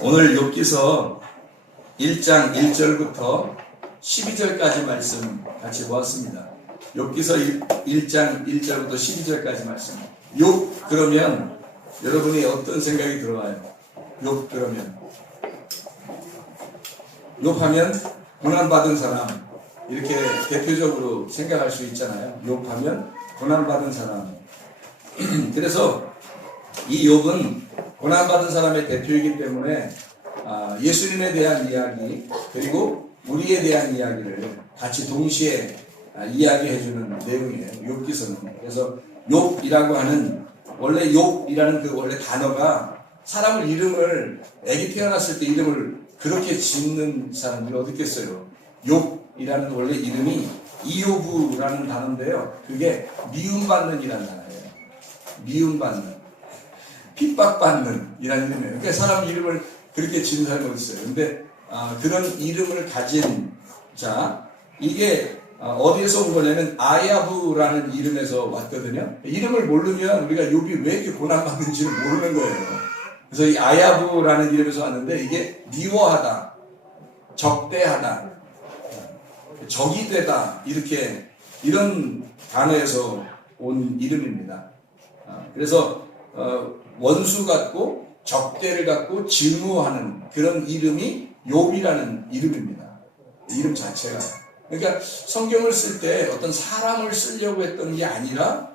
오늘 욥기서 1장 1절부터 12절까지 말씀 같이 보았습니다. 욥기서 1장 1절부터 12절까지 말씀. 욥 그러면 여러분이 어떤 생각이 들어와요? 욥 그러면 욥하면 고난받은 사람 이렇게 대표적으로 생각할 수 있잖아요. 욥하면 고난받은 사람. 그래서 이 욥은 고난받은 사람의 대표이기 때문에 예수님에 대한 이야기 그리고 우리에 대한 이야기를 같이 동시에 이야기해주는 내용이에요. 욥기서는. 그래서 욥이라고 하는 원래 욥이라는 그 원래 단어가 사람을 이름을 아기 태어났을 때 이름을 그렇게 짓는 사람들이 어디 있겠어요. 욥이라는 원래 이름이 이요브라는 단어인데요. 그게 미움받는이라는 단어예요. 미움받는, 핍박받는 이라는 이름이에요. 그러니까 사람 이름을 그렇게 짓는 사람이 어디 있어요. 근데 그런 이름을 가진 자 이게 어디에서 온 거냐면 아야브라는 이름에서 왔거든요. 이름을 모르면 우리가 욥이 왜 이렇게 고난받는지를 모르는 거예요. 그래서 이 아야브라는 이름에서 왔는데 이게 미워하다, 적대하다, 적이 되다 이렇게 이런 단어에서 온 이름입니다. 그래서 원수 같고 적대를 갖고 증오하는 그런 이름이 욥이라는 이름입니다. 이름 자체가. 그러니까 성경을 쓸 때 어떤 사람을 쓰려고 했던 게 아니라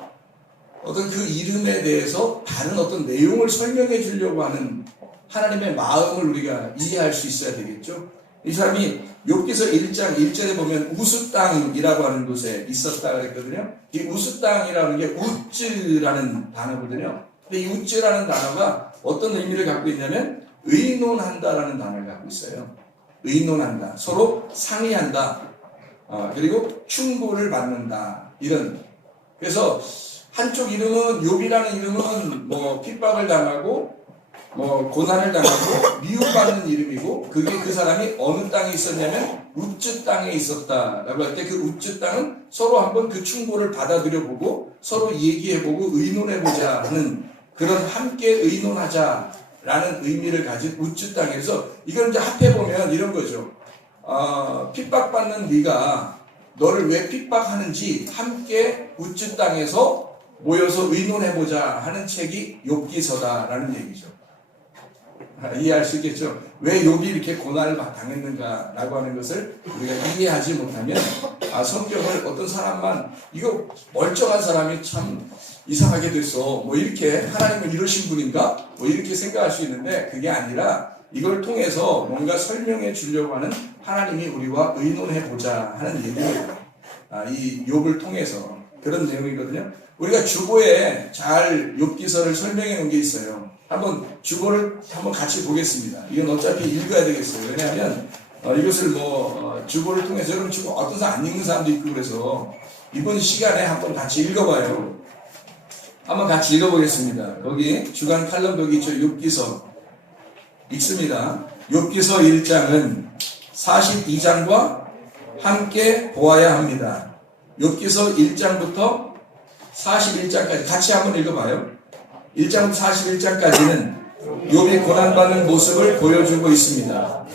어떤 그 이름에 대해서 다른 어떤 내용을 설명해 주려고 하는 하나님의 마음을 우리가 이해할 수 있어야 되겠죠. 이 사람이 욥기서 1장 1절에 보면 우스 땅이라고 하는 곳에 있었다 그랬거든요. 이 우스 땅이라는 게 우즈라는 단어거든요. 근데 이 우즈라는 단어가 어떤 의미를 갖고 있냐면 의논한다라는 단어를 갖고 있어요. 의논한다. 서로 상의한다. 그리고 충고를 받는다. 이런. 그래서 한쪽 이름은 욥이라는 이름은 뭐 핍박을 당하고 뭐 고난을 당하고 미움받는 이름이고 그게 그 사람이 어느 땅에 있었냐면 우즈 땅에 있었다라고 할 때 그 우즈 땅은 서로 한번 그 충고를 받아들여보고 서로 얘기해보고 의논해보자 하는 그런 함께 의논하자라는 의미를 가진 우즈 땅에서 이걸 이제 합해보면 이런 거죠. 핍박받는 네가 너를 왜 핍박하는지 함께 우즈 땅에서 모여서 의논해보자 하는 책이 욥기서다라는 얘기죠. 이해할 수 있겠죠? 왜 욥이 이렇게 고난을 당했는가라고 하는 것을 우리가 이해하지 못하면 성경을 어떤 사람만 이거 멀쩡한 사람이 참 이상하게 됐어 뭐 이렇게 하나님은 이러신 분인가? 뭐 이렇게 생각할 수 있는데 그게 아니라 이걸 통해서 뭔가 설명해 주려고 하는 하나님이 우리와 의논해보자 하는 얘기예요. 이 욥을 통해서 그런 내용이거든요. 우리가 주보에 잘 욥기서를 설명해 놓은 게 있어요. 한번 주보를 한번 같이 보겠습니다. 이건 어차피 읽어야 되겠어요. 왜냐하면 이것을 주보를 통해서 여러분 주보 어떤 사람 안 읽는 사람도 있고 그래서 이번 시간에 한번 같이 읽어봐요. 한번 같이 읽어보겠습니다. 거기 주간 칼럼 거기 저 욥기서 읽습니다. 욥기서 1장은 42장과 함께 보아야 합니다. 욥기서 1장부터 41장까지 같이 한번 읽어봐요. 1장부터 41장까지는 욥이 고난받는 모습을 보여주고 있습니다.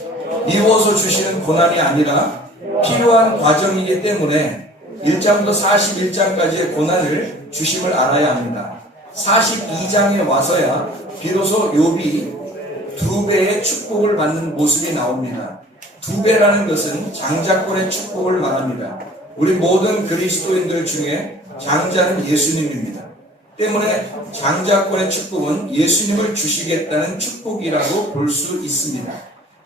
미워서 주시는 고난이 아니라 필요한 과정이기 때문에 1장부터 41장까지의 고난을 주심을 알아야 합니다. 42장에 와서야 비로소 욥이 2배의 축복을 받는 모습이 나옵니다. 2배라는 것은 장자권의 축복을 말합니다. 우리 모든 그리스도인들 중에 장자는 예수님입니다. 때문에 장자권의 축복은 예수님을 주시겠다는 축복이라고 볼 수 있습니다.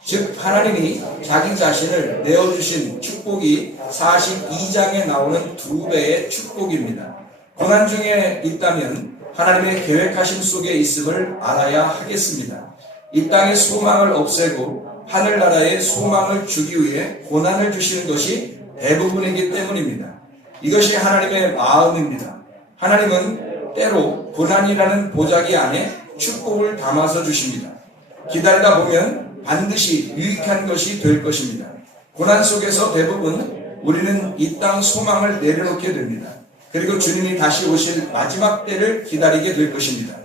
즉 하나님이 자기 자신을 내어주신 축복이 42장에 나오는 2배의 축복입니다. 고난 중에 있다면 하나님의 계획하심 속에 있음을 알아야 하겠습니다. 이 땅의 소망을 없애고 하늘나라의 소망을 주기 위해 고난을 주시는 것이 대부분이기 때문입니다. 이것이 하나님의 마음입니다. 하나님은 때로 고난이라는 보자기 안에 축복을 담아서 주십니다. 기다리다 보면 반드시 유익한 것이 될 것입니다. 고난 속에서 대부분 우리는 이 땅 소망을 내려놓게 됩니다. 그리고 주님이 다시 오실 마지막 때를 기다리게 될 것입니다.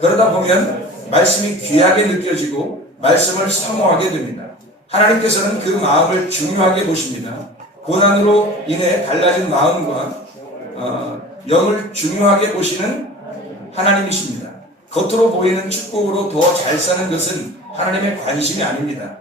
그러다 보면 말씀이 귀하게 느껴지고 말씀을 사모하게 됩니다. 하나님께서는 그 마음을 중요하게 보십니다. 고난으로 인해 달라진 마음과 영을 중요하게 보시는 하나님이십니다. 겉으로 보이는 축복으로 더 잘 사는 것은 하나님의 관심이 아닙니다.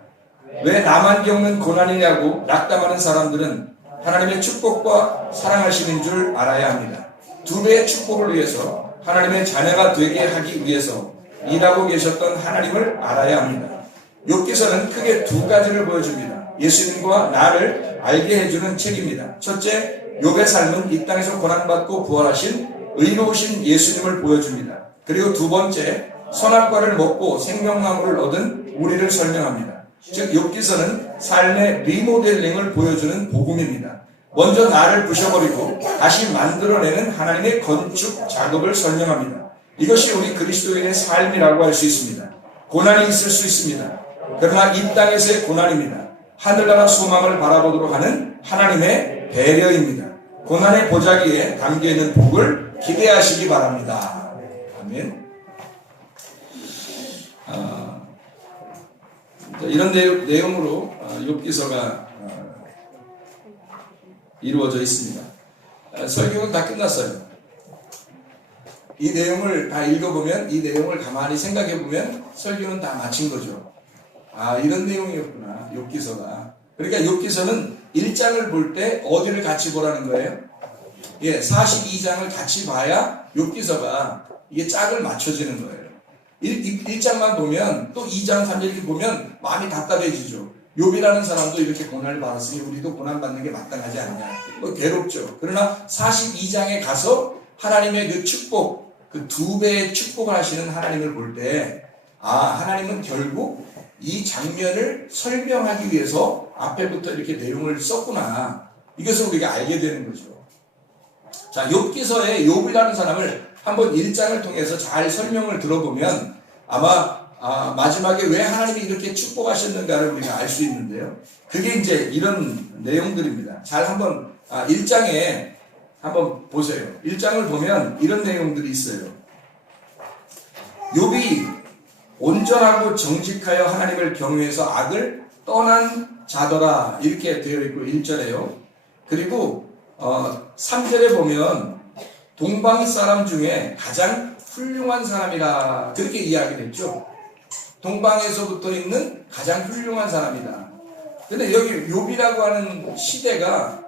왜 나만 겪는 고난이냐고 낙담하는 사람들은 하나님의 축복과 사랑하시는 줄 알아야 합니다. 두 배의 축복을 위해서 하나님의 자녀가 되게 하기 위해서 일하고 계셨던 하나님을 알아야 합니다. 욥기서는 크게 두 가지를 보여줍니다. 예수님과 나를 알게 해주는 책입니다. 첫째, 욥의 삶은 이 땅에서 고난받고 부활하신 의로우신 예수님을 보여줍니다. 그리고 두 번째, 선악과를 먹고 생명나무를 얻은 우리를 설명합니다. 즉 욥기서는 삶의 리모델링을 보여주는 복음입니다. 먼저 나를 부셔버리고 다시 만들어내는 하나님의 건축 작업을 설명합니다. 이것이 우리 그리스도인의 삶이라고 할 수 있습니다. 고난이 있을 수 있습니다. 그러나 이 땅에서의 고난입니다. 하늘나라 소망을 바라보도록 하는 하나님의 배려입니다. 고난의 보자기에 담겨있는 복을 기대하시기 바랍니다. 아멘. 이런 내용으로 욥기서가 이루어져 있습니다. 설교는 다 끝났어요. 이 내용을 다 읽어보면, 이 내용을 가만히 생각해보면 설교는 다 마친 거죠. 이런 내용이었구나, 욥기서가. 그러니까 욥기서는 1장을 볼 때 어디를 같이 보라는 거예요? 42장을 같이 봐야 욥기서가 이게 짝을 맞춰지는 거예요. 1장만 보면 또 2장, 3장 이렇게 보면 마음이 답답해지죠. 욥이라는 사람도 이렇게 고난을 받았으니 우리도 고난받는 게 마땅하지 않냐. 괴롭죠. 그러나 42장에 가서 하나님의 그 축복, 그 두 배의 축복을 하시는 하나님을 볼 때, 하나님은 결국 이 장면을 설명하기 위해서 앞에부터 이렇게 내용을 썼구나. 이것을 우리가 알게 되는 거죠. 자, 욥기서의 욥이라는 사람을 한번 1장을 통해서 잘 설명을 들어보면 아마 마지막에 왜 하나님이 이렇게 축복하셨는가를 우리가 알 수 있는데요. 그게 이제 이런 내용들입니다. 잘 한번 1장에 한번 보세요. 1장을 보면 이런 내용들이 있어요. 욥이 온전하고 정직하여 하나님을 경외해서 악을 떠난 자더라 이렇게 되어 있고 1절에요. 그리고 3절에 보면 동방 사람 중에 가장 훌륭한 사람이라 그렇게 이야기를 했죠. 동방에서부터 있는 가장 훌륭한 사람이다. 근데 여기 욥이라고 하는 시대가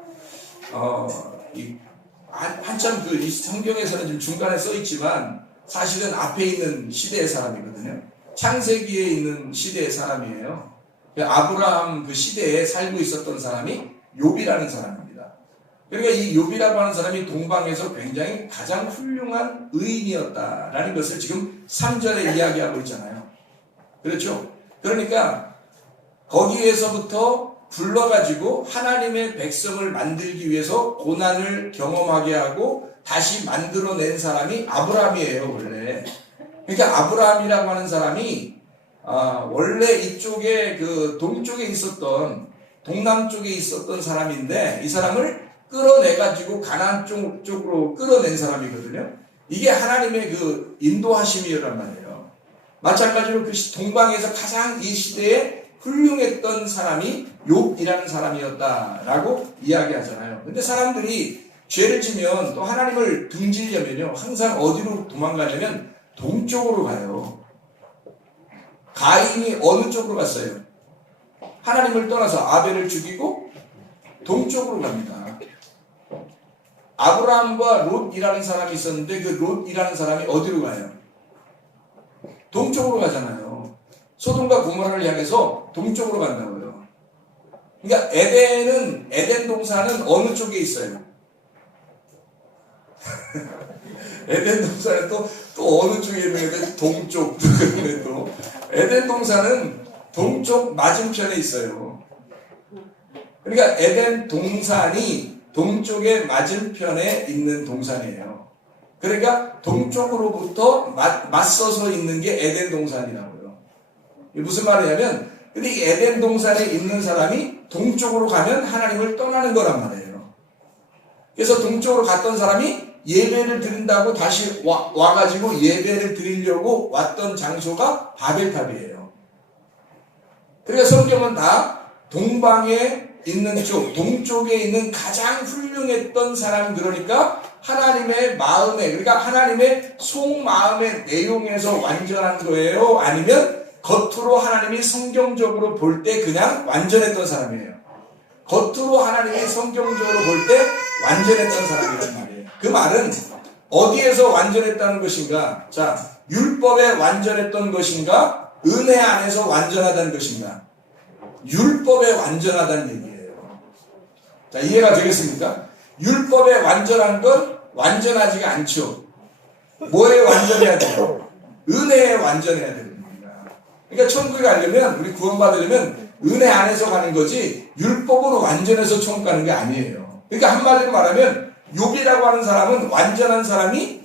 한참 이 성경에서는 좀 중간에 써 있지만 사실은 앞에 있는 시대의 사람이거든요. 창세기에 있는 시대의 사람이에요. 아브라함 그 시대에 살고 있었던 사람이 욥이라는 사람입니다. 그러니까 이 욥이라고 하는 사람이 동방에서 굉장히 가장 훌륭한 의인이었다라는 것을 지금 3절에 이야기하고 있잖아요. 그렇죠? 그러니까 거기에서부터 불러가지고 하나님의 백성을 만들기 위해서 고난을 경험하게 하고 다시 만들어낸 사람이 아브라함이에요, 원래. 그러니까 아브라함이라고 하는 사람이 원래 이쪽에 그 동쪽에 있었던 동남쪽에 있었던 사람인데 이 사람을 끌어내가지고 가나안 쪽으로 끌어낸 사람이거든요. 이게 하나님의 그 인도하심이란 말이에요. 마찬가지로 그 동방에서 가장 이 시대에 훌륭했던 사람이 욥이라는 사람이었다라고 이야기하잖아요. 근데 사람들이 죄를 지면 또 하나님을 등지려면요 항상 어디로 도망가냐면 동쪽으로 가요. 가인이 어느 쪽으로 갔어요? 하나님을 떠나서 아벨을 죽이고 동쪽으로 갑니다. 아브라함과 롯이라는 사람이 있었는데 그 롯이라는 사람이 어디로 가요? 동쪽으로 가잖아요. 소돔과 고모라를 향해서 동쪽으로 간다고요. 그러니까 에덴 동산은 어느 쪽에 있어요? 에덴 동산은 또 어느 쪽에 있는데 동쪽 그런데 또 에덴 동산은 동쪽 맞은편에 있어요. 그러니까 에덴 동산이 동쪽의 맞은편에 있는 동산이에요. 그러니까 동쪽으로부터 맞서서 있는 게 에덴 동산이라고요. 무슨 말이냐면 근데 이 에덴 동산에 있는 사람이 동쪽으로 가면 하나님을 떠나는 거란 말이에요. 그래서 동쪽으로 갔던 사람이 예배를 드린다고 다시 와가지고 예배를 드리려고 왔던 장소가 바벨탑이에요. 그러니까 성경은 다 동방에 있는 쪽, 동쪽에 있는 가장 훌륭했던 사람, 그러니까 하나님의 마음에, 그러니까 하나님의 속마음의 내용에서 완전한 거예요? 아니면 겉으로 하나님이 성경적으로 볼 때 그냥 완전했던 사람이에요? 겉으로 하나님이 성경적으로 볼 때 완전했던 사람이란 말이에요. 그 말은 어디에서 완전했다는 것인가? 자, 율법에 완전했던 것인가? 은혜 안에서 완전하다는 것인가? 율법에 완전하다는 얘기예요. 자, 이해가 되겠습니까? 율법에 완전한 건 완전하지가 않죠. 뭐에 완전해야 돼요? 은혜에 완전해야 됩니다. 그러니까 천국에 가려면, 우리 구원받으려면 은혜 안에서 가는 거지 율법으로 완전해서 천국 가는 게 아니에요. 그러니까 한마디로 말하면 욥이라고 하는 사람은 완전한 사람이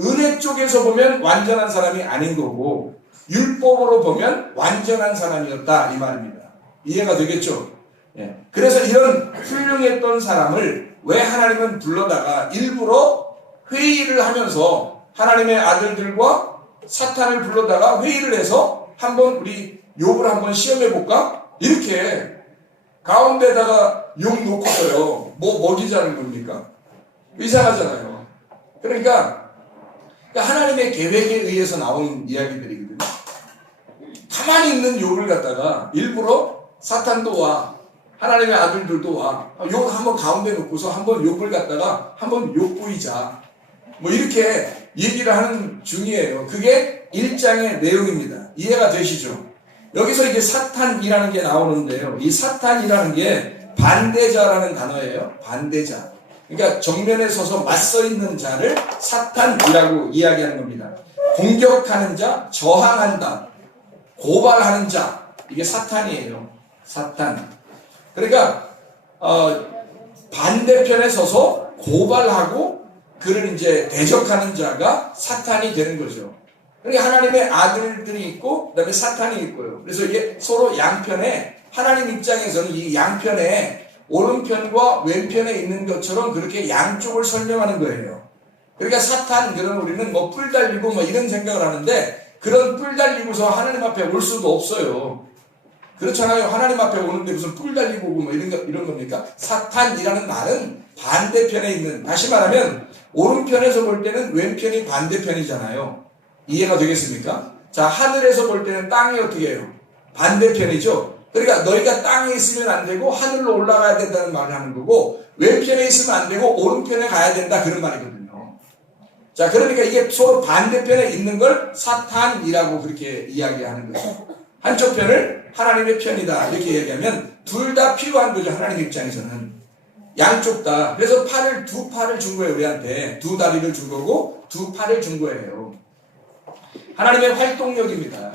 은혜 쪽에서 보면 완전한 사람이 아닌 거고 율법으로 보면 완전한 사람이었다, 이 말입니다. 이해가 되겠죠? 예. 그래서 이런 훌륭했던 사람을 왜 하나님은 불러다가 일부러 회의를 하면서 하나님의 아들들과 사탄을 불러다가 회의를 해서 한번 우리 욥을 한번 시험해 볼까? 이렇게 가운데다가 욥 놓고서요, 뭐 먹이자는 겁니까? 이상하잖아요. 그러니까 하나님의 계획에 의해서 나온 이야기들이거든요. 가만히 있는 욥을 갖다가 일부러 사탄도 와, 하나님의 아들들도 와, 욥 한번 가운데 놓고서 한번 욥을 갖다가 한번 욥보이자, 뭐 이렇게 얘기를 하는 중이에요. 그게 1장의 내용입니다. 이해가 되시죠? 여기서 이제 사탄이라는 게 나오는데요. 이 사탄이라는 게 반대자라는 단어예요. 반대자. 그러니까 정면에 서서 맞서 있는 자를 사탄이라고 이야기하는 겁니다. 공격하는 자, 저항한다, 고발하는 자, 이게 사탄이에요. 사탄. 그러니까 반대편에 서서 고발하고 그를 이제 대적하는 자가 사탄이 되는 거죠. 그러니까 하나님의 아들들이 있고 그다음에 사탄이 있고요. 그래서 이게 서로 양편에, 하나님 입장에서는 이 양편에 오른편과 왼편에 있는 것처럼 그렇게 양쪽을 설명하는 거예요. 그러니까 사탄, 그런 우리는 뭐 뿔 달리고 뭐 이런 생각을 하는데 그런 뿔 달리고서 하나님 앞에 올 수도 없어요. 그렇잖아요. 하나님 앞에 오는데 무슨 뿔 달리고 뭐 이런 겁니까? 사탄이라는 말은 반대편에 있는, 다시 말하면 오른편에서 볼 때는 왼편이 반대편이잖아요. 이해가 되겠습니까? 자, 하늘에서 볼 때는 땅이 어떻게 해요? 반대편이죠. 그러니까 너희가 땅에 있으면 안 되고 하늘로 올라가야 된다는 말을 하는 거고, 왼편에 있으면 안 되고 오른편에 가야 된다, 그런 말이거든요. 자, 그러니까 이게 서로 반대편에 있는 걸 사탄이라고 그렇게 이야기하는 거죠. 한쪽 편을 하나님의 편이다 이렇게 얘기하면 둘 다 필요한 거죠. 하나님 입장에서는 양쪽 다. 그래서 두 팔을 준 거예요. 우리한테 두 다리를 준 거고 두 팔을 준 거예요. 하나님의 활동력입니다.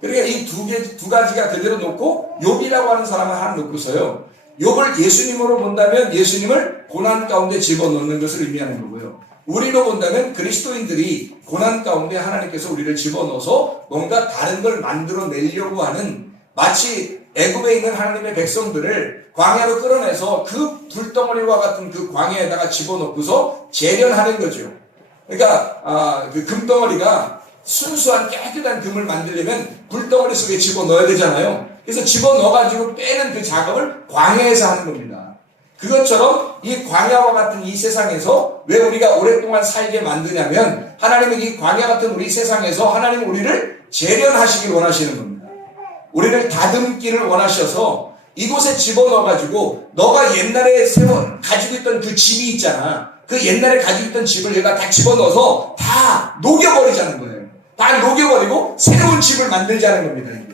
그러니까 이 두 가지가 그대로 놓고 욥이라고 하는 사람을 하나 놓고서요, 욥을 예수님으로 본다면 예수님을 고난 가운데 집어넣는 것을 의미하는 거고요, 우리로 본다면 그리스도인들이 고난 가운데 하나님께서 우리를 집어넣어서 뭔가 다른 걸 만들어내려고 하는, 마치 애굽에 있는 하나님의 백성들을 광야로 끌어내서 그 불덩어리와 같은 그 광야에다가 집어넣고서 재련하는 거죠. 그러니까 그 금덩어리가 순수한 깨끗한 금을 만들려면 불덩어리 속에 집어넣어야 되잖아요. 그래서 집어넣어가지고 빼는 그 작업을 광야에서 하는 겁니다. 그것처럼 이 광야와 같은 이 세상에서 왜 우리가 오랫동안 살게 만드냐면, 하나님은 이 광야 같은 우리 세상에서 하나님은 우리를 재련하시길 원하시는 겁니다. 우리를 다듬기를 원하셔서 이곳에 집어넣어가지고 너가 옛날에 가지고 있던 그 집이 있잖아. 그 옛날에 가지고 있던 집을 얘가 다 집어넣어서 다 녹여버리자는 거예요. 다 녹여버리고 새로운 집을 만들자는 겁니다.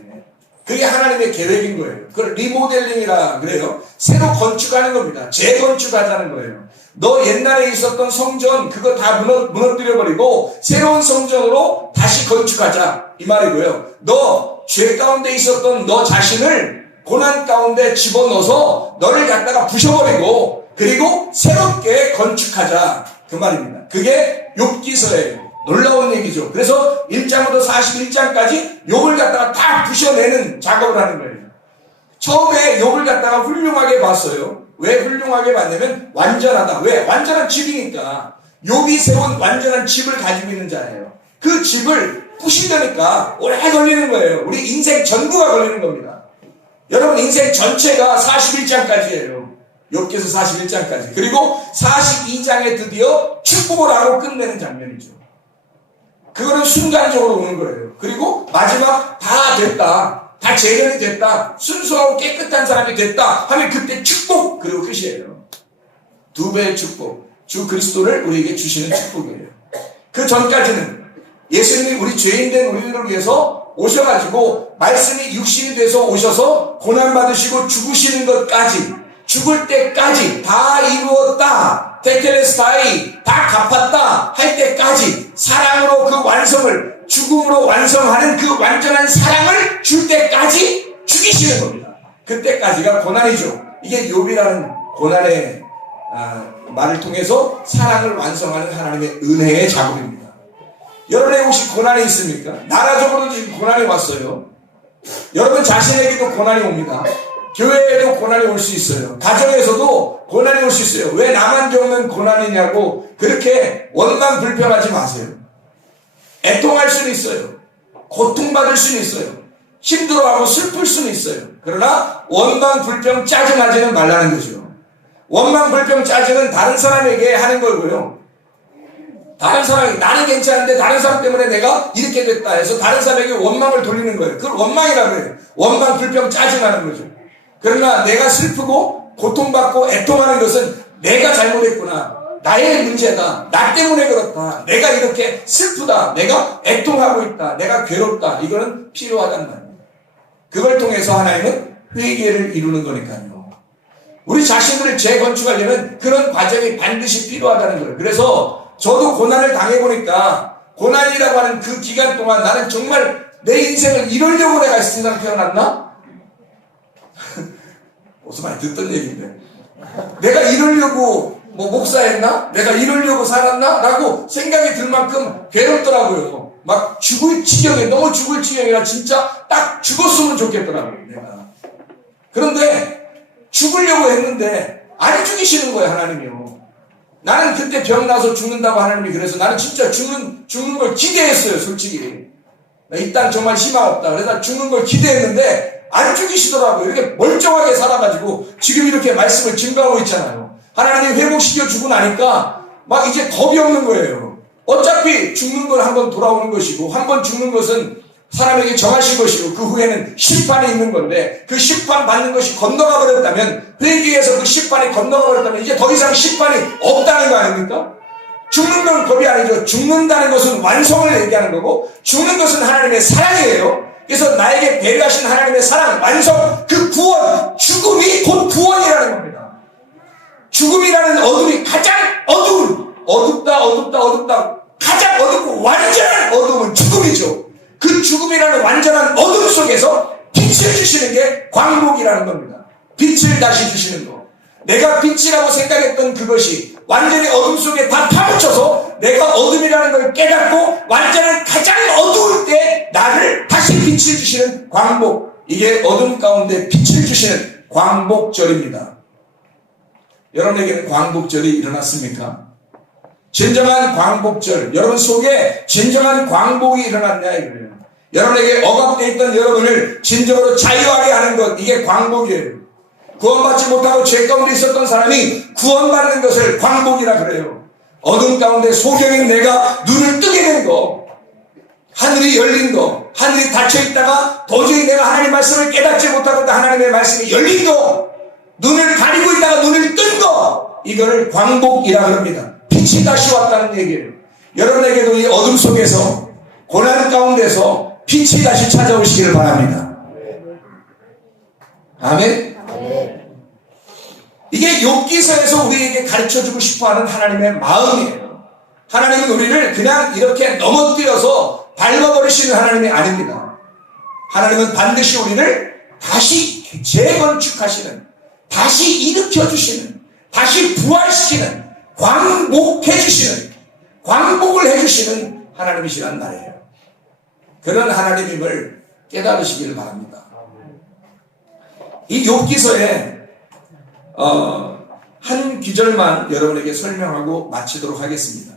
그게 하나님의 계획인 거예요. 그걸 리모델링이라 그래요. 새로 건축하는 겁니다. 재건축하자는 거예요. 너 옛날에 있었던 성전 그거 다 무너뜨려버리고 새로운 성전으로 다시 건축하자, 이 말이고요. 너 죄 가운데 있었던 너 자신을 고난 가운데 집어넣어서 너를 갖다가 부셔버리고 그리고 새롭게 건축하자, 그 말입니다. 그게 욥기서예요. 놀라운 얘기죠. 그래서 1장부터 41장까지 욥을 갖다가 다 부셔내는 작업을 하는 거예요. 처음에 욥을 갖다가 훌륭하게 봤어요. 왜 훌륭하게 봤냐면 완전하다. 왜? 완전한 집이니까. 욥이 세운 완전한 집을 가지고 있는 자예요. 그 집을 부시려니까 오래 걸리는 거예요. 우리 인생 전부가 걸리는 겁니다. 여러분 인생 전체가 41장까지예요. 욥기서 41장까지. 그리고 42장에 드디어 축복을 하고 끝내는 장면이죠. 그거는 순간적으로 오는 거예요. 그리고 마지막 다 됐다. 다 재련이 됐다. 순수하고 깨끗한 사람이 됐다 하면 그때 축복, 그리고 끝이에요. 2배의 축복. 주 그리스도를 우리에게 주시는 축복이에요. 그 전까지는 예수님이 우리 죄인된 우리들을 위해서 오셔가지고 말씀이 육신이 돼서 오셔서 고난받으시고 죽으시는 것까지, 죽을 때까지 다 이루었다, 테텔레스타이 다 갚았다 할 때까지 사랑으로 그 완성을, 죽음으로 완성하는 그 완전한 사랑을 줄 때까지 죽이시는 겁니다. 그때까지가 고난이죠. 이게 욥이라는 고난의 말을 통해서 사랑을 완성하는 하나님의 은혜의 작업입니다. 여러분의 혹시 고난이 있습니까? 나라적으로도 지금 고난이 왔어요. 여러분 자신에게도 고난이 옵니다. 교회에도 고난이 올 수 있어요. 가정에서도 고난이 올 수 있어요. 왜 나만 겪는 고난이냐고 그렇게 원망 불평하지 마세요. 애통할 수는 있어요. 고통받을 수는 있어요. 힘들어하고 슬플 수는 있어요. 그러나 원망 불평 짜증하지는 말라는 거죠. 원망 불평 짜증은 다른 사람에게 하는 거고요. 다른 사람이 나는 괜찮은데 다른 사람 때문에 내가 이렇게 됐다 해서 다른 사람에게 원망을 돌리는 거예요. 그걸 원망이라고 해요. 원망 불평 짜증하는 거죠. 그러나 내가 슬프고 고통받고 애통하는 것은 내가 잘못했구나, 나의 문제다, 나 때문에 그렇다, 내가 이렇게 슬프다, 내가 애통하고 있다, 내가 괴롭다, 이거는 필요하단 말이에요. 그걸 통해서 하나님은 회개를 이루는 거니까요. 우리 자신들을 재건축하려면 그런 과정이 반드시 필요하다는 거예요. 그래서 저도 고난을 당해보니까 고난이라고 하는 그 기간 동안 나는 정말 내 인생을 이루려고 내가 세상 태어났나? 어디서 많이 듣던 얘기인데, 내가 이루려고 목사했나? 내가 이루려고 살았나? 라고 생각이 들 만큼 괴롭더라고요. 막 죽을 지경에, 너무 죽을 지경이라 진짜 딱 죽었으면 좋겠더라고요, 내가. 그런데 죽으려고 했는데 안 죽이시는 거예요, 하나님이요. 나는 그때 병 나서 죽는다고 하나님이 그래서 나는 진짜 죽는 걸 기대했어요, 솔직히. 이 땅 정말 희망 없다. 그래서 나 죽는 걸 기대했는데 안 죽이시더라고요. 이렇게 멀쩡하게 살아가지고 지금 이렇게 말씀을 증거하고 있잖아요. 하나님이 회복시켜 주고 나니까 막 이제 겁이 없는 거예요. 어차피 죽는 건 한번 돌아오는 것이고, 한번 죽는 것은 사람에게 정하신 것이고, 그 후에는 심판이 있는 건데, 그 심판 받는 것이 건너가 버렸다면, 회개에서 그 심판이 건너가 버렸다면 이제 더 이상 심판이 없다는 거 아닙니까? 죽는 건 겁이 아니죠. 죽는다는 것은 완성을 얘기하는 거고, 죽는 것은 하나님의 사랑이에요. 그래서 나에게 배려하신 하나님의 사랑, 완성, 그 구원, 죽음이 곧 구원이라는 겁니다. 죽음이라는 어둠이 가장 어둡다, 가장 어둡고 완전한 어둠은 죽음이죠. 그 죽음이라는 완전한 어둠 속에서 빛을 주시는 게 광복이라는 겁니다. 빛을 다시 주시는 거. 내가 빛이라고 생각했던 그것이 완전히 어둠 속에 다 파묻혀서 내가 어둠이라는 걸 깨닫고 완전한 가장 어두울 때 나를 다시 빛을 주시는 광복. 이게 어둠 가운데 빛을 주시는 광복절입니다. 여러분에게는 광복절이 일어났습니까? 진정한 광복절, 여러분 속에 진정한 광복이 일어났냐 이거예요. 여러분에게 억압되어 있던 여러분을 진정으로 자유하게 하는 것, 이게 광복이에요. 구원받지 못하고 죄 가운데 있었던 사람이 구원받는 것을 광복이라 그래요. 어둠 가운데 소경인 내가 눈을 뜨게 된 거, 하늘이 열린 거, 하늘이 닫혀있다가 도저히 내가 하나님 말씀을 깨닫지 못하고 하나님의 말씀이 열린 거, 눈을 가리고 있다가 눈을 뜬 거, 이거를 광복이라 그럽니다. 빛이 다시 왔다는 얘기예요. 여러분에게도 이 어둠 속에서, 고난 가운데서 빛이 다시 찾아오시기를 바랍니다. 아멘? 이게 욥기서에서 우리에게 가르쳐주고 싶어하는 하나님의 마음이에요. 하나님은 우리를 그냥 이렇게 넘어뜨려서 밟아버리시는 하나님이 아닙니다. 하나님은 반드시 우리를 다시 재건축하시는, 다시 일으켜주시는, 다시 부활시키는, 광복해주시는, 광복을 해주시는 하나님이시란 말이에요. 그런 하나님임을 깨달으시기를 바랍니다. 이 욥기서에 한 구절만 여러분에게 설명하고 마치도록 하겠습니다.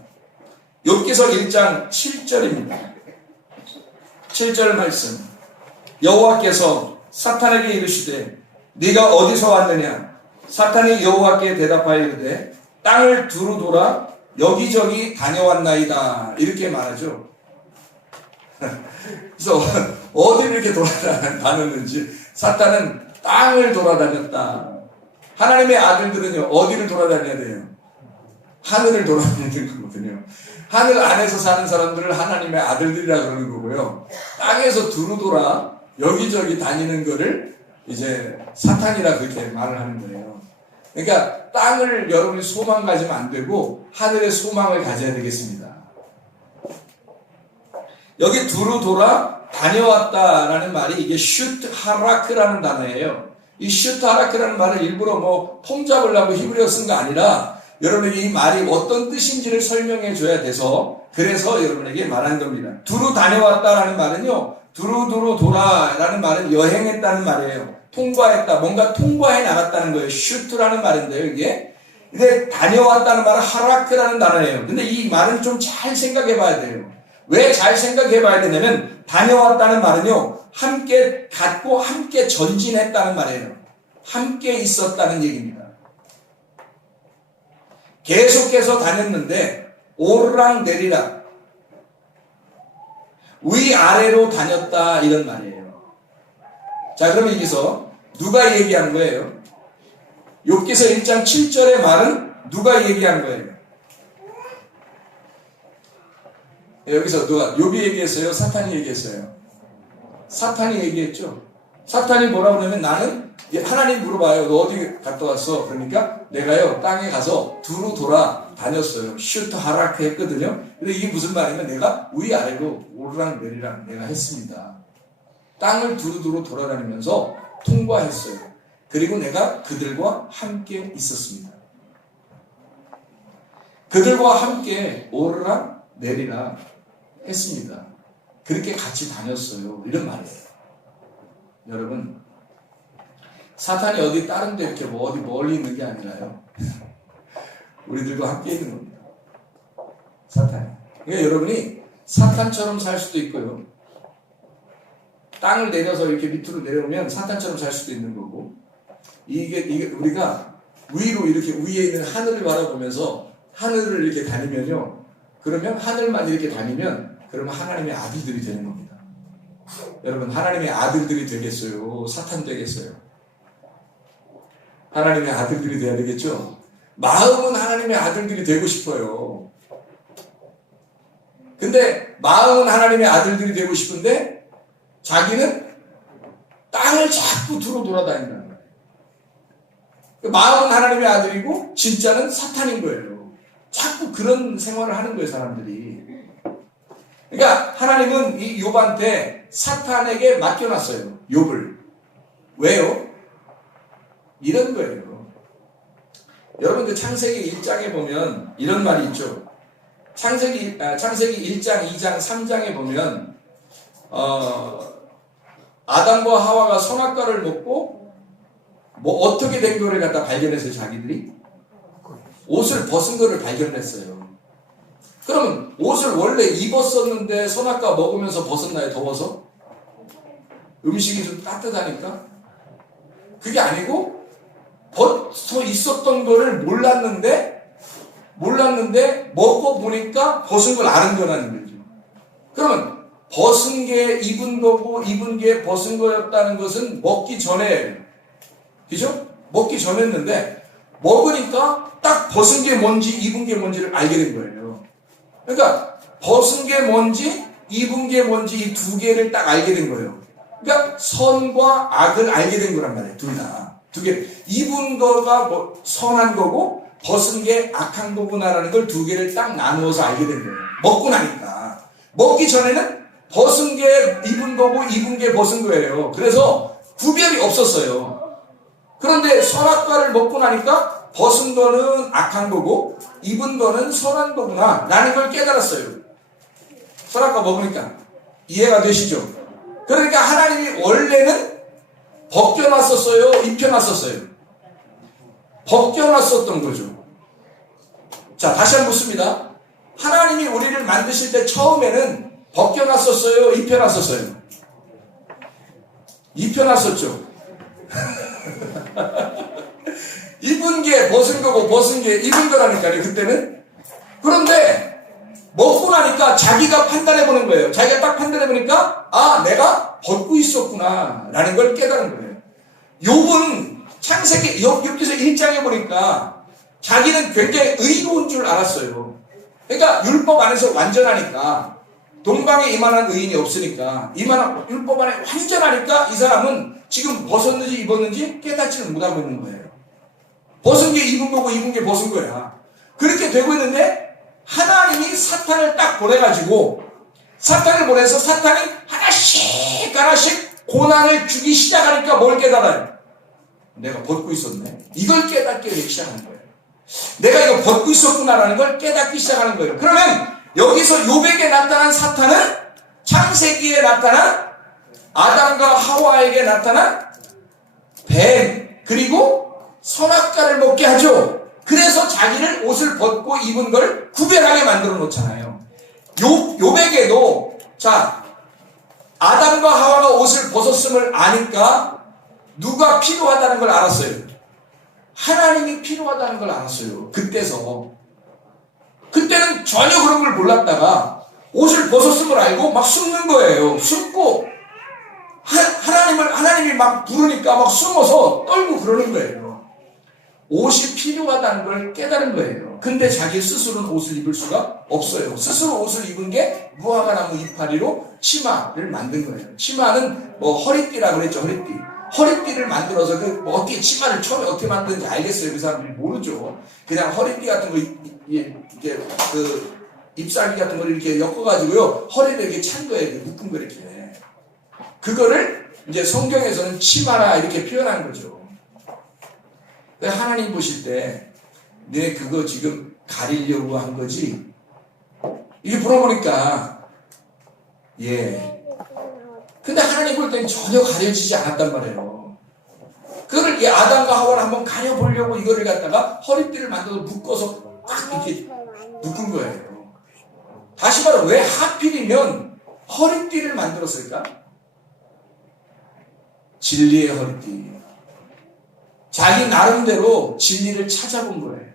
욥기서 1장 7절입니다. 7절 말씀. 여호와께서 사탄에게 이르시되 네가 어디서 왔느냐? 사탄이 여호와께 대답하여 이르되 땅을 두루 돌아 여기저기 다녀왔나이다. 이렇게 말하죠. 그래서 어디를 이렇게 돌아다녔는지 사탄은 땅을 돌아다녔다. 하나님의 아들들은요, 어디를 돌아다녀야 돼요? 하늘을 돌아다니는 거거든요. 하늘 안에서 사는 사람들을 하나님의 아들들이라 그러는 거고요. 땅에서 두루 돌아 여기저기 다니는 거를 이제 사탄이라 그렇게 말을 하는 거예요. 그러니까 땅을 여러분이 소망 가지면 안 되고 하늘의 소망을 가져야 되겠습니다. 여기 두루 돌아 다녀왔다라는 말이 이게 슈트 하라크라는 단어예요. 이 슈트 하라크라는 말을 일부러 뭐 폼 잡으려고 히브리어 쓴 거 아니라 여러분에게 이 말이 어떤 뜻인지를 설명해 줘야 돼서 그래서 여러분에게 말한 겁니다. 두루 다녀왔다라는 말은요, 두루두루 돌아라는 말은 여행했다는 말이에요. 통과했다, 뭔가 통과해 나갔다는 거예요. 슈트라는 말인데요, 이게. 근데 다녀왔다는 말은 하라크라는 단어예요. 근데 이 말은 좀 잘 생각해 봐야 돼요. 왜 잘 생각해 봐야 되냐면 다녀왔다는 말은요, 함께 갔고 함께 전진했다는 말이에요. 함께 있었다는 얘기입니다. 계속해서 다녔는데 오르락 내리락 위아래로 다녔다 이런 말이에요. 자, 그러면 여기서 누가 얘기한 거예요? 욥기서 1장 7절의 말은 누가 얘기한 거예요? 여기서 누가 욥이 얘기했어요? 사탄이 얘기했어요? 사탄이 얘기했죠. 사탄이 뭐라고 그러면 나는 하나님 물어봐요. 너 어디 갔다 왔어? 그러니까 내가요 땅에 가서 두루 돌아 다녔어요. 슈트 하라크 했거든요. 근데 이게 무슨 말이냐면 내가 위아래로 오르락 내리락 내가 했습니다. 땅을 두루두루 돌아다니면서 통과했어요. 그리고 내가 그들과 함께 있었습니다. 그들과 함께 오르락 내리락 했습니다. 그렇게 같이 다녔어요. 이런 말이에요. 여러분, 사탄이 어디 다른 데 이렇게 뭐 어디 멀리 있는 게 아니라요. 우리들과 함께 있는 겁니다. 사탄이. 그러니까 여러분이 사탄처럼 살 수도 있고요. 땅을 내려서 이렇게 밑으로 내려오면 사탄처럼 살 수도 있는 거고, 이게 우리가 위로 이렇게 위에 있는 하늘을 바라보면서 하늘을 이렇게 다니면요. 그러면 하늘만 이렇게 다니면 그러면 하나님의 아들들이 되는 겁니다. 여러분, 하나님의 아들들이 되겠어요? 사탄 되겠어요? 하나님의 아들들이 돼야 되겠죠? 마음은 하나님의 아들들이 되고 싶어요. 근데 마음은 하나님의 아들들이 되고 싶은데 자기는 땅을 자꾸 두루 돌아다닌다는 거예요. 마음은 하나님의 아들이고 진짜는 사탄인 거예요. 자꾸 그런 생활을 하는 거예요, 사람들이. 그러니까 하나님은 이 욥한테 사탄에게 맡겨놨어요. 욥을. 왜요? 이런 거예요. 여러분 그 창세기 1장에 보면 이런 말이 있죠. 창세기 1장, 2장, 3장에 보면 아담과 하와가 선악과를 먹고 뭐 어떻게 된 거를 갖다 발견했어요. 자기들이 옷을 벗은 거를 발견했어요. 그러면 옷을 원래 입었었는데 선악과 먹으면서 벗었나요? 더워서? 음식이 좀 따뜻하니까? 그게 아니고 벗어 있었던 거를 몰랐는데 먹어보니까 벗은 걸 아는 거라는 거죠. 그러면 벗은 게 입은 거고 입은 게 벗은 거였다는 것은 먹기 전에, 그죠? 먹기 전했는데 먹으니까 딱 벗은 게 뭔지 입은 게 뭔지를 알게 된 거예요. 그러니까 벗은 게 뭔지 입은 게 뭔지 이 두 개를 딱 알게 된 거예요. 그러니까 선과 악을 알게 된 거란 말이에요. 둘 다. 두 개. 입은 거가 뭐 선한 거고 벗은 게 악한 거구나라는 걸 두 개를 딱 나누어서 알게 된 거예요. 먹고 나니까. 먹기 전에는 벗은 게 입은 거고 입은 게 벗은 거예요. 그래서 구별이 없었어요. 그런데 선악과를 먹고 나니까 벗은 거는 악한 거고 입은 거는 선한 거구나 라는 걸 깨달았어요. 선악과 먹으니까. 이해가 되시죠? 그러니까 하나님이 원래는 벗겨놨었어요? 입혀놨었어요? 벗겨놨었던 거죠. 자, 다시 한번 묻습니다. 하나님이 우리를 만드실 때 처음에는 벗겨놨었어요? 입혀놨었어요? 입혀놨었죠. 입은 게 벗은 거고 벗은 게 입은 거라니까요, 그때는. 그런데 먹고 나니까 자기가 판단해보는 거예요. 자기가 딱 판단해보니까 아, 내가 벗고 있었구나 라는 걸 깨달은 거예요. 욥은 창세기 욥기서 1장에 보니까 자기는 굉장히 의로운 줄 알았어요. 그러니까 율법 안에서 완전하니까, 동방에 이만한 의인이 없으니까, 이만한 율법 안에 완전하니까 이 사람은 지금 벗었는지 입었는지 깨닫지는 못하고 있는 거예요. 벗은 게 입은 거고 입은 게 벗은 거야. 그렇게 되고 있는데 하나님이 사탄을 딱 보내가지고, 사탄을 보내서 사탄이 하나씩 고난을 주기 시작하니까 뭘 깨달아요? 내가 벗고 있었네. 이걸 깨닫게 되기 시작하는 거예요. 내가 이거 벗고 있었구나라는 걸 깨닫기 시작하는 거예요. 그러면 여기서 욥에게 나타난 사탄은 창세기에 나타난 아담과 하와에게 나타난 뱀, 그리고 선악과를 먹게 하죠. 그래서 자기를 옷을 벗고 입은 걸 구별하게 만들어 놓잖아요. 욥에게도 자, 아담과 하와가 옷을 벗었음을 아니까 누가 필요하다는 걸 알았어요. 하나님이 필요하다는 걸 알았어요. 그때는 전혀 그런 걸 몰랐다가 옷을 벗었음을 알고 막 숨는 거예요. 숨고 하나님이 막 부르니까 막 숨어서 떨고 그러는 거예요. 옷이 필요하다는 걸 깨달은 거예요. 근데 자기 스스로는 옷을 입을 수가 없어요. 스스로 옷을 입은 게 무화과나무 이파리로 치마를 만든 거예요. 치마는 뭐 허리띠라고 그랬죠. 허리띠를 만들어서 어떻게 치마를 처음에 어떻게 만드는지 알겠어요. 그 사람들이 모르죠. 그냥 허리띠 같은 거 이렇게 잎사귀 같은 걸 이렇게 엮어가지고요, 허리를 이렇게 찬 거예요. 이렇게 묶은 거 이렇게. 그거를 이제 성경에서는 치마라 이렇게 표현한 거죠. 하나님 보실 때 내 그거 지금 가리려고 한 거지? 이게 물어보니까 예. 근데 하나님 볼 때는 전혀 가려지지 않았단 말이에요. 그걸 이 아담과 하와를 한번 가려보려고 이거를 갖다가 허리띠를 만들어서 묶어서 딱 이렇게 묶은 거예요. 다시 말해, 왜 하필이면 허리띠를 만들었을까? 진리의 허리띠. 자기 나름대로 진리를 찾아본 거예요.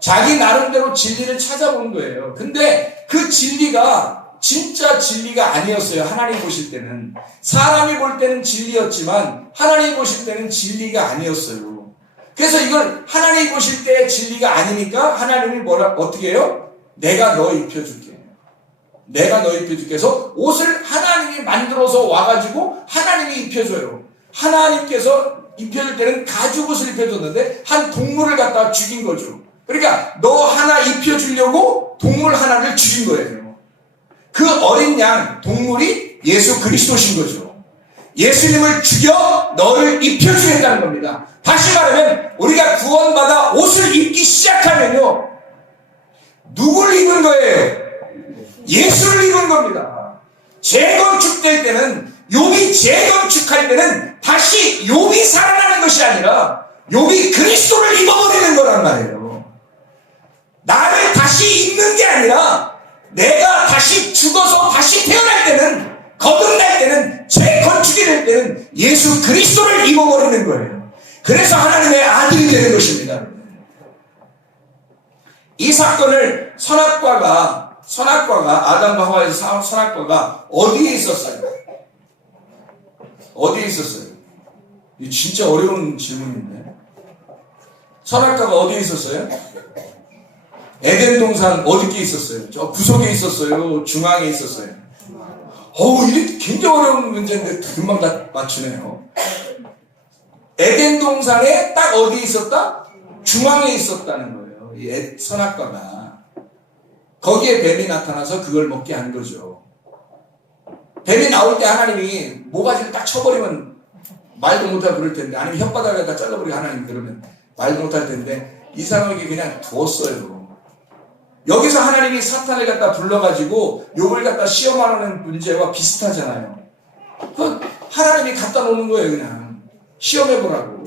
자기 나름대로 진리를 찾아본 거예요. 근데 그 진리가 진짜 진리가 아니었어요. 하나님 보실 때는. 사람이 볼 때는 진리였지만 하나님 보실 때는 진리가 아니었어요. 그래서 이걸 하나님 보실 때 진리가 아니니까 하나님이 어떻게 해요? 내가 너 입혀줄게. 내가 너 입혀줄게 해서 옷을 하나님이 만들어서 와가지고 하나님이 입혀줘요. 하나님께서 입혀줄 때는 가죽옷을 입혀줬는데 한 동물을 갖다가 죽인 거죠. 그러니까 너 하나 입혀주려고 동물 하나를 죽인 거예요. 그 어린 양, 동물이 예수 그리스도신 거죠. 예수님을 죽여 너를 입혀주겠다는 겁니다. 다시 말하면 우리가 구원받아 옷을 입기 시작하면요, 누굴 입은 거예요? 예수를 입은 겁니다. 재건축될 때는, 욥이 재건축할 때는 다시 욥이 살아나는 것이 아니라 욥이 그리스도를 입어버리는 거란 말이에요. 나를 다시 입는 게 아니라 내가 다시 죽어서 다시 태어날 때는, 거듭날 때는, 재건축이 될 때는 예수 그리스도를 입어버리는 거예요. 그래서 하나님의 아들이 되는 것입니다. 이 사건을 선악과가 아담과 하와에서 선악과가 어디에 있었어요? 어디에 있었어요? 이 진짜 어려운 질문인데. 선악과가 어디에 있었어요? 에덴 동산 어디에 있었어요? 저 구석에 있었어요? 중앙에 있었어요? 이게 굉장히 어려운 문제인데 금방 다 맞추네요. 에덴 동산에 딱 어디에 있었다? 중앙에 있었다는 거예요. 이 선악과가. 거기에 뱀이 나타나서 그걸 먹게 한 거죠. 뱀이 나올 때 하나님이 모가지를 딱 쳐버리면 말도 못하고 그럴 텐데, 아니면 혓바닥을 다 잘라버리고 하나님 그러면 말도 못할 텐데, 이 사람에게 그냥 두었어요. 여기서 하나님이 사탄을 갖다 불러가지고 욥을 갖다 시험하는 문제와 비슷하잖아요. 그 하나님이 갖다 놓는 거예요. 그냥 시험해보라고.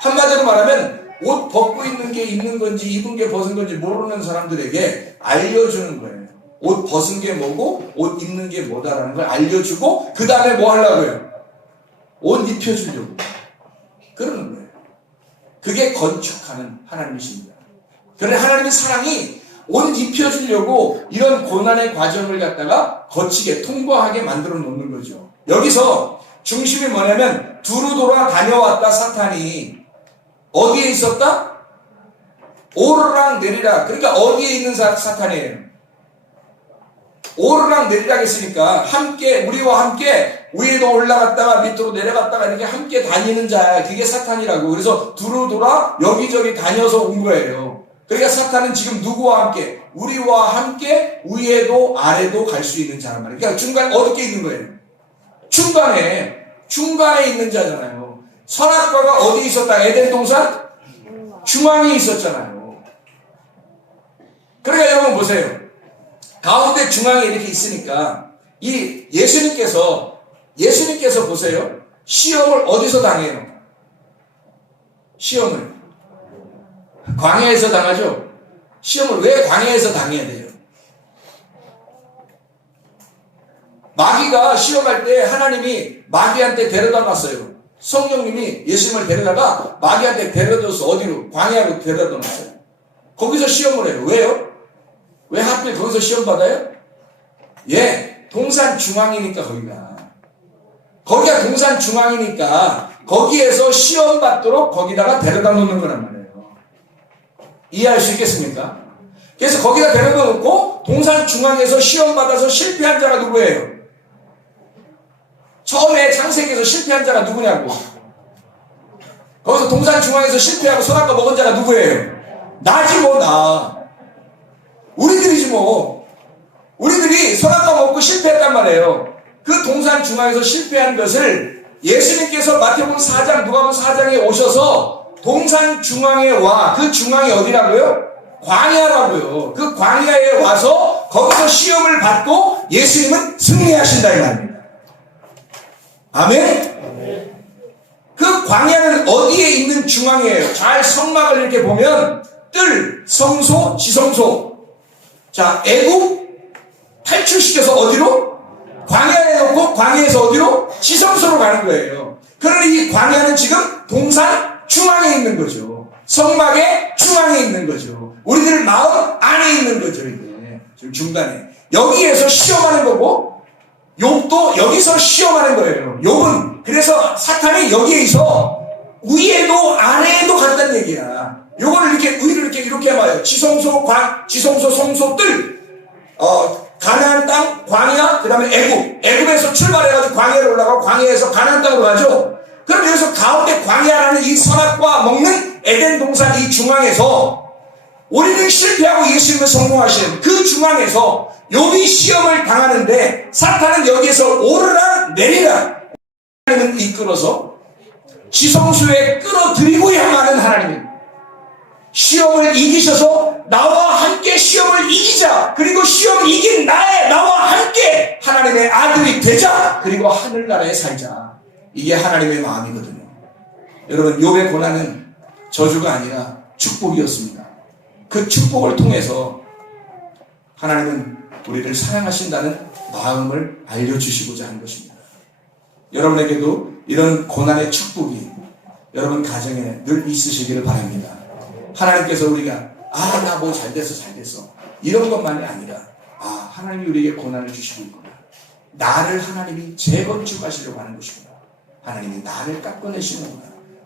한마디로 말하면 옷 벗고 있는 게 입는 건지 입은 게 벗은 건지 모르는 사람들에게 알려주는 거예요. 옷 벗은 게 뭐고 옷 입는 게 뭐다라는 걸 알려주고 그 다음에 뭐 하려고요? 옷 입혀주려고 그러는 거예요. 그게 건축하는 하나님이십니다. 그런데 하나님의 사랑이 옷 입혀주려고 이런 고난의 과정을 갖다가 거치게 통과하게 만들어 놓는 거죠. 여기서 중심이 뭐냐면 두루 돌아 다녀왔다. 사탄이 어디에 있었다? 오르락 내리락. 그러니까 어디에 있는 사탄이에요? 오르락 내리락 했으니까 함께 우리와 함께 위에도 올라갔다가 밑으로 내려갔다가 이렇게 함께 다니는 자야. 그게 사탄이라고. 그래서 두루 돌아 여기저기 다녀서 온 거예요. 그러니까 사탄은 지금 누구와 함께? 우리와 함께 위에도 아래도 갈 수 있는 자란 말이에요. 그러니까 중간에 어떻게 있는 거예요? 중간에 있는 자잖아요. 선악과가 어디 있었다? 에덴 동산? 중앙에 있었잖아요. 그러니까 여러분 보세요. 가운데 중앙에 이렇게 있으니까 이 예수님께서 보세요. 시험을 어디서 당해요? 시험을 광야에서 당하죠. 시험을 왜 광야에서 당해야 돼요? 마귀가 시험할 때 하나님이 마귀한테 데려다 놨어요. 성령님이 예수님을 데려다가 마귀한테 데려다서 어디로? 광야로 데려다 놨어요. 거기서 시험을 해요. 왜요? 왜 하필 거기서 시험 받아요? 예, 동산 중앙이니까 거기가 동산 중앙이니까 거기에서 시험 받도록 거기다가 데려다 놓는 거란 말이에요. 이해할 수 있겠습니까? 그래서 거기다 데려다 놓고 동산 중앙에서 시험 받아서 실패한 자가 누구예요? 처음에 창세기에서 실패한 자가 누구냐고. 거기서 동산 중앙에서 실패하고 선악과 먹은 자가 누구예요? 나지 뭐 나. 우리들이지 뭐. 우리들이 선악과 먹고 실패했단 말이에요. 그 동산 중앙에서 실패한 것을 예수님께서 마태복음 4장 누가복음 4장에 오셔서 동산 중앙에 와. 그 중앙이 어디라고요? 광야라고요. 그 광야에 와서 거기서 시험을 받고 예수님은 승리하신다 이 말입니다. 아멘? 그 광야는 어디에 있는 중앙이에요? 잘 성막을 이렇게 보면 뜰, 성소, 지성소. 자, 애국 탈출시켜서 어디로? 광야에 놓고 광야에서 어디로? 지성소로 가는 거예요. 그러니 이 광야는 지금 동산 중앙에 있는 거죠. 성막의 중앙에 있는 거죠. 우리들 마음 안에 있는 거죠. 이게 지금 중간에 여기에서 시험하는 거고 욥도 여기서 시험하는 거예요. 욥은 그래서 사탄이 여기에 있어 위에도 아래에도 간다는 얘기야. 요거를 이렇게 해봐요. 지성소, 성소, 뜰, 가나안 땅, 광야, 그 다음에 애굽에서 출발해가지고 광야로 올라가고 광야에서 가나안 땅으로 가죠. 그럼 여기서 가운데 광야라는 이 선악과 먹는 에덴 동산 이 중앙에서 우리는 실패하고 예수님은 성공하시는 그 중앙에서 욥이 시험을 당하는데 사탄은 여기에서 오르락 내리락 하나님은 이끌어서 지성소에 끌어들이고야만 하는 하나님. 시험을 이기셔서 나와 함께 시험을 이기자. 그리고 시험 이긴 나와 함께 하나님의 아들이 되자. 그리고 하늘나라에 살자. 이게 하나님의 마음이거든요. 여러분 욥의 고난은 저주가 아니라 축복이었습니다. 그 축복을 통해서 하나님은 우리를 사랑하신다는 마음을 알려주시고자 하는 것입니다. 여러분에게도 이런 고난의 축복이 여러분 가정에 늘 있으시기를 바랍니다. 하나님께서 우리가 나 뭐 잘됐어 이런 것만이 아니라 하나님이 우리에게 고난을 주시고 있구나. 나를 하나님이 재건축하시려고 하는 것이구나. 하나님이 나를 깎아내시는구나.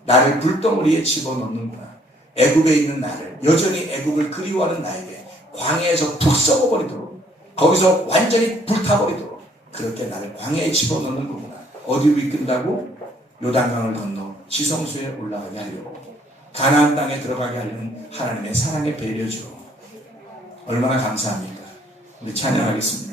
나를 불덩어리에 집어넣는구나. 애굽에 있는 나를 여전히 애굽을 그리워하는 나에게 광야에서 푹 썩어버리도록 거기서 완전히 불타버리도록 그렇게 나를 광야에 집어넣는 거구나. 어디로 이끈다고? 요단강을 건너 지성소에 올라가게 하려고 가나안 땅에 들어가게 하려는 하나님의 사랑의 배려죠. 얼마나 감사합니까? 우리 찬양하겠습니다.